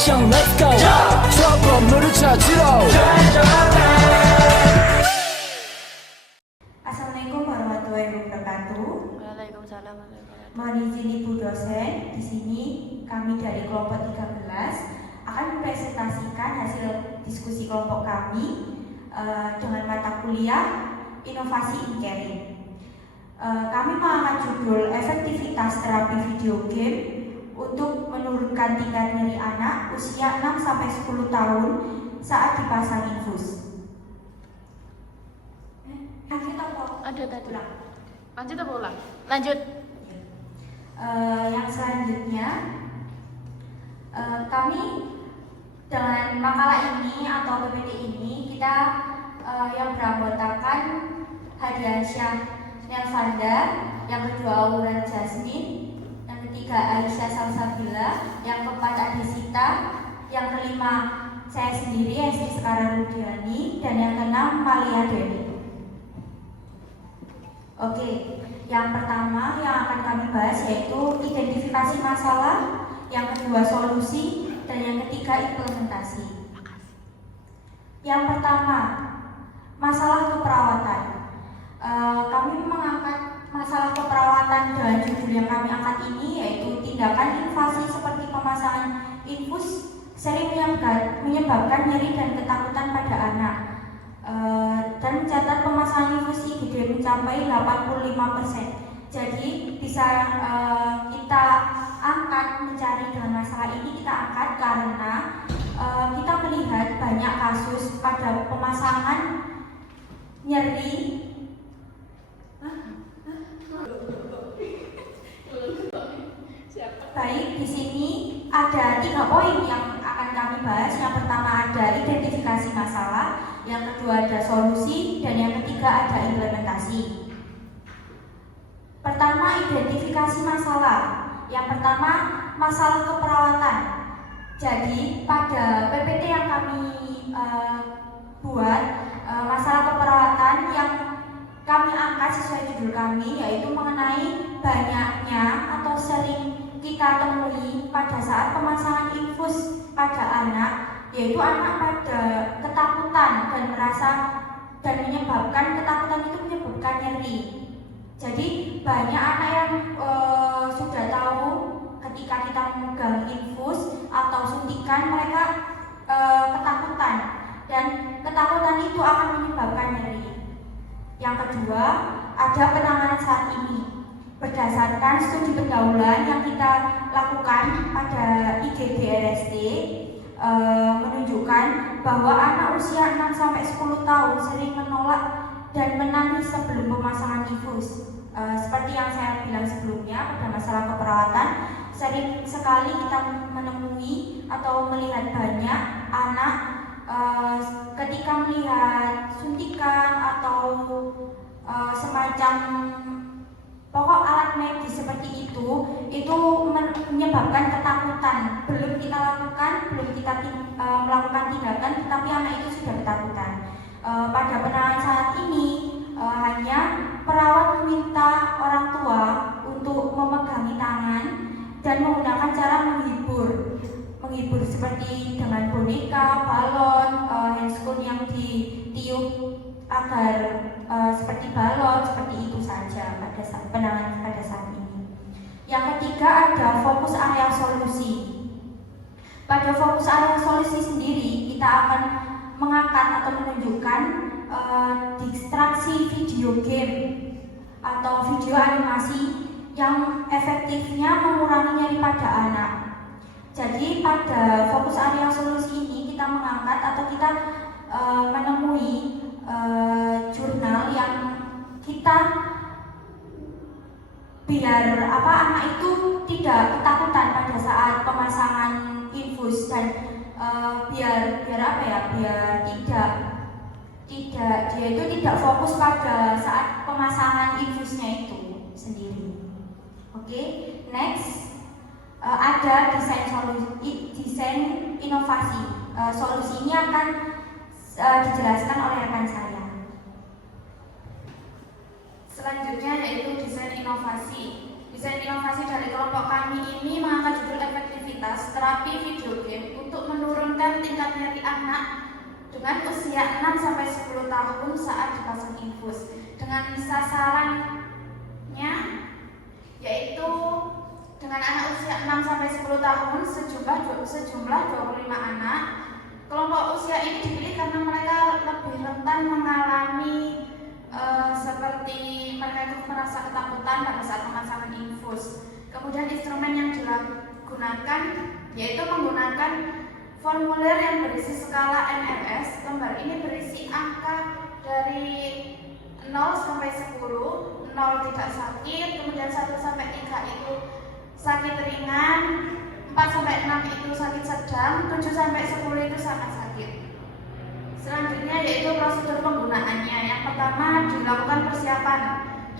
형 let's go 저 건물을 찾으러 Assalamualaikum warahmatullahi wabarakatuh. Waalaikumsalam warahmatullahi wabarakatuh. Mohon izin Ibu dosen, di sini kami dari kelompok 13 akan mempresentasikan hasil diskusi kelompok kami dengan mata kuliah Inovasi in Caring. Kami mengangkat judul efektivitas terapi video game untuk menurunkan tingkat nyeri anak usia 6-10 tahun saat dipasang infus. Ada tadi. Lanjut apa ulang? Lanjut. Yang selanjutnya kami dengan makalah ini atau PPT ini kita yang beranggotakan Hadiansyah Nelvanda, yang kedua Aura Jasmine, yang ketiga Aisyah Salsabila, yang keempat Adesita, yang kelima saya sendiri Esti Sekarang Rudiani, dan yang keenam Malia Dewi. Oke, yang pertama yang akan kami bahas yaitu identifikasi masalah, yang kedua solusi, dan yang ketiga implementasi. Yang pertama, masalah keperawatan. Kami mengangkat masalah keperawatan dengan judul yang kami angkat ini yaitu tindakan invasi seperti pemasangan infus sering menyebabkan nyeri dan ketakutan pada anak. Dan mencatat pemasangan infus IgD mencapai 85%. Jadi bisa kita angkat mencari dengan masalah ini kita angkat karena kita melihat banyak kasus pada pemasangan nyeri. Baik, di sini ada 3 poin yang akan kami bahas. Yang pertama ada identifikasi masalah, yang kedua ada solusi, dan yang ketiga ada implementasi. Pertama, identifikasi masalah. Yang pertama, masalah keperawatan. Jadi pada PPT yang kami buat, masalah keperawatan yang kami angkat sesuai judul kami yaitu mengenai banyaknya atau sering kita temui pada saat pemasangan infus pada anak, yaitu anak pada ketakutan dan merasa dan menyebabkan ketakutan itu menyebabkan nyeri. Jadi banyak anak yang sudah tahu ketika kita memegang infus atau suntikan mereka ketakutan dan ketakutan itu akan menyebabkan nyeri. Yang kedua, ada penanganan saat ini. Berdasarkan studi pendahuluan yang kita lakukan pada IGD-RST menunjukkan bahwa anak usia 6-10 tahun sering menolak dan menangis sebelum pemasangan infus. Seperti yang saya bilang sebelumnya pada masalah keperawatan, sering sekali kita menemui atau melihat banyak anak ketika melihat suntikan atau semacam pokok alat medis seperti itu menyebabkan ketakutan. Belum kita lakukan, belum kita melakukan tindakan, tetapi anak itu sudah ketakutan. Pada penanganan saat ini hanya perawat meminta orang tua untuk memegangi tangan dan menggunakan cara menghibur seperti dengan boneka, balon, handscoon yang ditiup agar seperti balon, seperti itu saja pada saat penanganan pada saat ini. Yang ketiga ada fokus area solusi. Pada fokus area solusi sendiri kita akan mengangkat atau menunjukkan distraksi video game atau video animasi yang efektifnya mengurangi nyeri pada anak. Jadi pada fokus area solusi ini kita mengangkat atau kita menemui jurnal yang kita biar anak itu tidak ketakutan pada saat pemasangan infus dan biar dia itu tidak fokus pada saat pemasangan infusnya itu sendiri. Oke, next ada desain inovasi. Solusi ini akan dijelaskan oleh rekan saya. Selanjutnya yaitu desain inovasi. Desain inovasi dari kelompok kami ini mengangkat judul efektivitas terapi video game untuk menurunkan tingkat nyeri anak dengan usia 6-10 tahun saat dipasang infus, dengan sasarannya yaitu dengan anak usia 6-10 tahun sejumlah 25 anak. Kelompok usia ini dipilih karena mereka lebih rentan mengalami seperti mereka itu merasa ketakutan pada saat pemasangan infus. Kemudian instrumen yang digunakan yaitu menggunakan formulir yang berisi skala NRS. Lembar ini berisi angka dari 0 sampai 10, 0 tidak sakit, kemudian 1 sampai 3 itu sakit ringan, 4 sampai 6 itu sakit sedang, 7 sampai 10 itu sangat sakit. Selanjutnya yaitu prosedur penggunaannya. Yang pertama dilakukan persiapan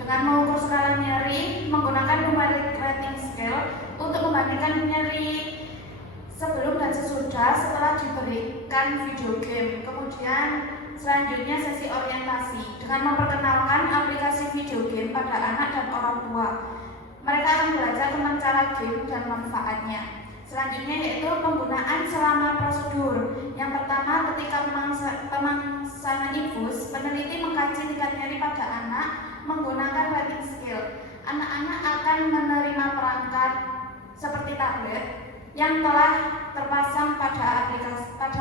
dengan mengukur skala nyeri menggunakan numeric rating scale untuk membandingkan nyeri sebelum dan sesudah setelah diberikan video game. Kemudian selanjutnya sesi orientasi dengan memperkenalkan aplikasi video game pada anak dan orang tua. Mereka akan belajar tentang cara game dan manfaatnya. Selanjutnya yaitu penggunaan selama prosedur. Yang pertama, ketika pemasangan infus, peneliti mengkaji tingkat nyeri pada anak menggunakan rating scale. Anak-anak akan menerima perangkat seperti tablet yang telah terpasang pada aplikasi tab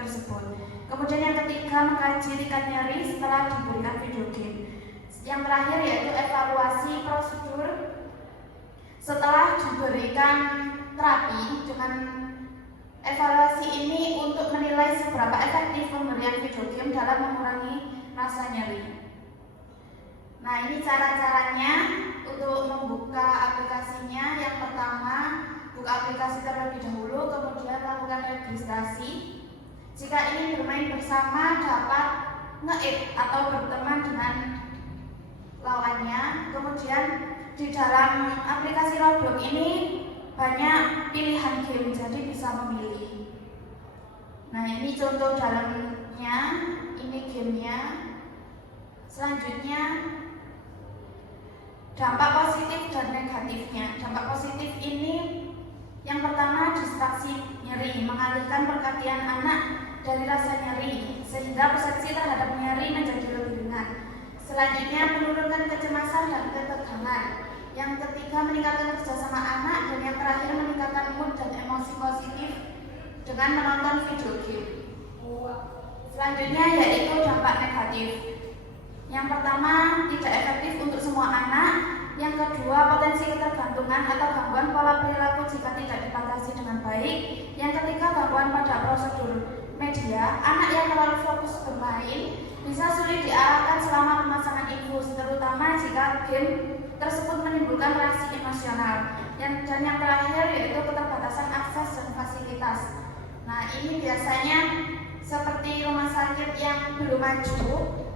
tersebut. Kemudian yang ketiga, mengkaji tingkat nyeri setelah diberikan video game. Yang terakhir yaitu evaluasi prosedur setelah diberikan terapi. Dengan evaluasi ini untuk menilai seberapa efektif pemberian video game dalam mengurangi rasa nyeri. Nah, ini cara-caranya untuk membuka aplikasinya. Yang pertama, buka aplikasi terlebih dahulu, kemudian lakukan registrasi. Jika ingin bermain bersama, dapat nge-add atau berteman dengan lawannya. Kemudian di dalam aplikasi Roblox ini banyak pilihan game, jadi bisa memilih. Nah, ini contoh dalamnya, ini gamenya. Selanjutnya dampak positif dan negatifnya. Dampak positif ini yang pertama, distraksi nyeri, mengalihkan perhatian anak dari rasa nyeri sehingga persepsi terhadap nyeri menjadi lebih ringan. Selanjutnya, menurunkan kecemasan dan ketegangan. Yang ketiga, meningkatkan kerjasama anak. Dan yang terakhir, meningkatkan mood dan emosi positif dengan menonton video game. Selanjutnya yaitu dampak negatif. Yang pertama, tidak efektif untuk semua anak. Yang kedua, potensi ketergantungan atau gangguan pola perilaku jika tidak dibatasi dengan baik. Yang ketiga, gangguan pada prosedur media. Anak yang terlalu fokus bermain bisa sulit diarahkan selama pemasangan infus, terutama jika game tersebut menimbulkan reaksi emosional. Dan yang terakhir yaitu keterbatasan akses dan fasilitas. Nah, ini biasanya seperti rumah sakit yang belum maju,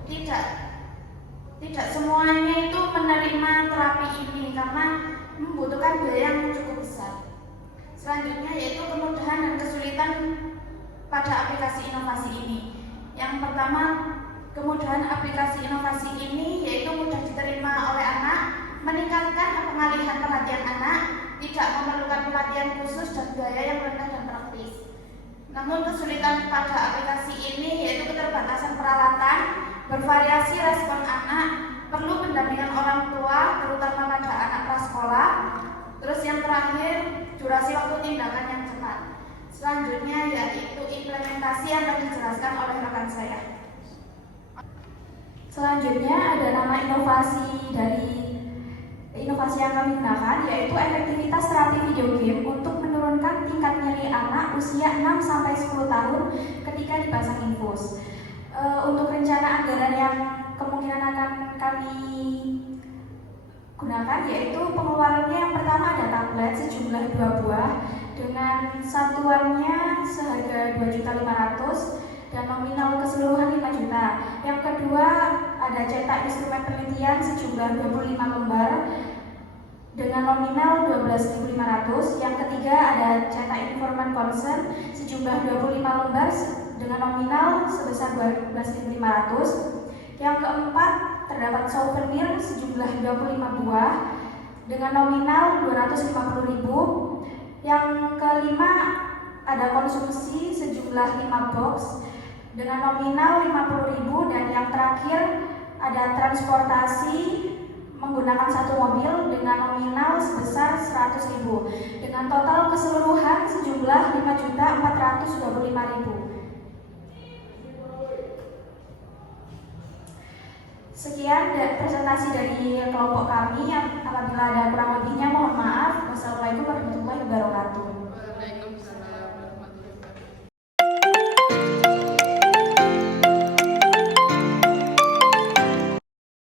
tidak semuanya itu menerima terapi ini karena membutuhkan biaya yang cukup besar. Selanjutnya yaitu kemudahan dan kesulitan pada aplikasi inovasi ini. Yang pertama, kemudahan aplikasi inovasi ini yaitu mudah diterima oleh anak, meningkatkan pengalihan perhatian anak, tidak memerlukan pelatihan khusus dan biaya yang rendah dan praktis. Namun kesulitan pada aplikasi ini yaitu keterbatasan peralatan, bervariasi respon anak, perlu pendampingan orang tua, terutama pada anak prasekolah. Terus yang terakhir, durasi waktu tindakan yang cepat. Selanjutnya yaitu implementasi yang akan dijelaskan oleh rekan saya. Selanjutnya ada nama inovasi yang kami gunakan, yaitu efektivitas terapi video game untuk menurunkan tingkat nyeri anak usia 6-10 tahun ketika dipasang infus. Untuk rencana anggaran yang kemungkinan akan kami gunakan yaitu pengeluarannya yang pertama ada tablet sejumlah 2 buah dengan satuannya seharga 2.500.000 dan nominal keseluruhan 5 juta. Yang kedua ada cetak instrumen penelitian sejumlah 25 lembar dengan nominal 12.500. Yang ketiga ada cetak informan konsen sejumlah 25 lembar dengan nominal sebesar 12.500. Yang keempat terdapat souvenir sejumlah 25 buah dengan nominal 250.000. Yang kelima ada konsumsi sejumlah 5 box dengan nominal 50.000, dan yang terakhir ada transportasi menggunakan 1 mobil dengan nominal sebesar 100.000 dengan total keseluruhan sejumlah 5.425.000. Sekian presentasi dari kelompok kami. Apabila ada kurang lebihnya mohon maaf.